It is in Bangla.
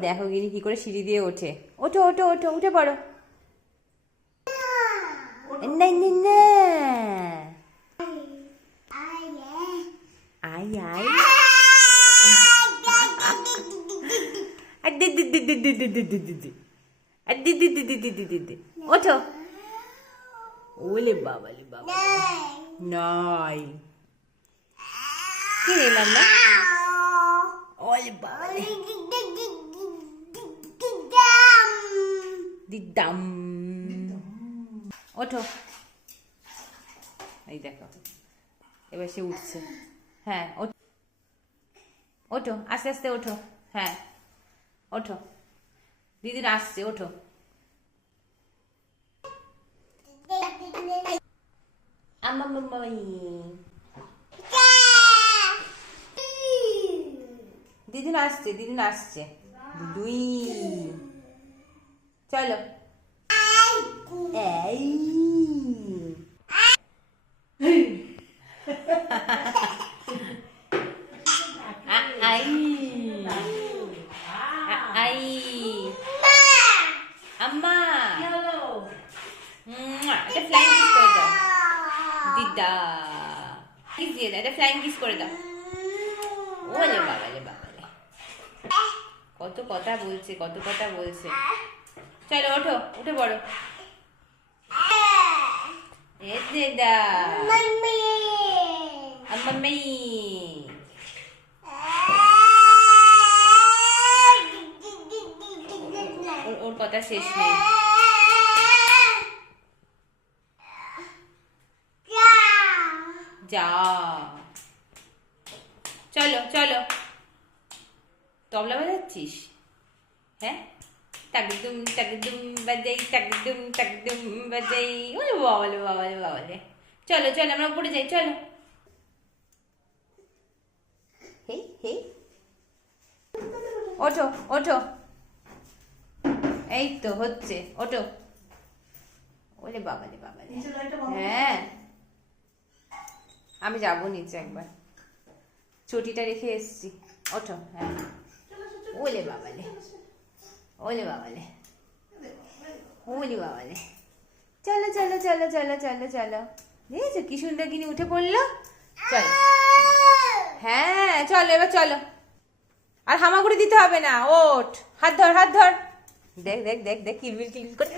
দেখো গিনি কি করে সিঁড়ি দিয়ে ওঠে ওঠো ওঠো ওঠো উঠে পড়ো আই ওঠো ওলে বাবা লে বাবা নাই কি নিলাম না ওলে বাবা দিদাম ওঠো। এই দেখো। এবার সে উঠছে। হ্যাঁ ওঠ- আস্তে আস্তে ওঠো। হ্যাঁ ওঠো। দিদির আসছে, ওঠো। দিদিন আসছে দিদিন আসছে দুই চলো এই আই আই আম্মা একটা ফ্লাইং কিস করে দাও দিদা কিস দিয়ে দাও ফ্লাইং কিস করে দাও ওলে বাবালে বাবালে কত কথা বলছে কত কথা বলছে চলো ওঠো উঠে পড়ো। এ দিদা। আম্মা মেই ওর ওর কথা শেষ নেই। যা। চলো চলো। তবলা বাজাচ্ছিস? হ্যাঁ? টাকদুম টাকদুম বাজাই টাকদুম টাকদুম বাজাই ওরে বাবালে বাবালে বাবালে চলো চলো আমরা উপরে যাই চলো ওঠো ওঠো এই তো হচ্ছে ওঠো ওলে বাবালে বাবালে হ্যাঁ আমি যাব নিচে একবার চটিটা রেখে এসছি ওঠো হ্যাঁ ওলে বাবালে ওলে বাবালে ওলে বাবালে চলো চলো চলো চলো চলো চলো দেখেছ কি সুন্দর গিনি উঠে পড়ল চলো হ্যাঁ চলো এবার চলো আর হামাগুড়ি দিতে হবে না ওঠ হাত ধর হাত ধর দেখ দেখ দেখ দেখ কিলবিল কিলবিল করে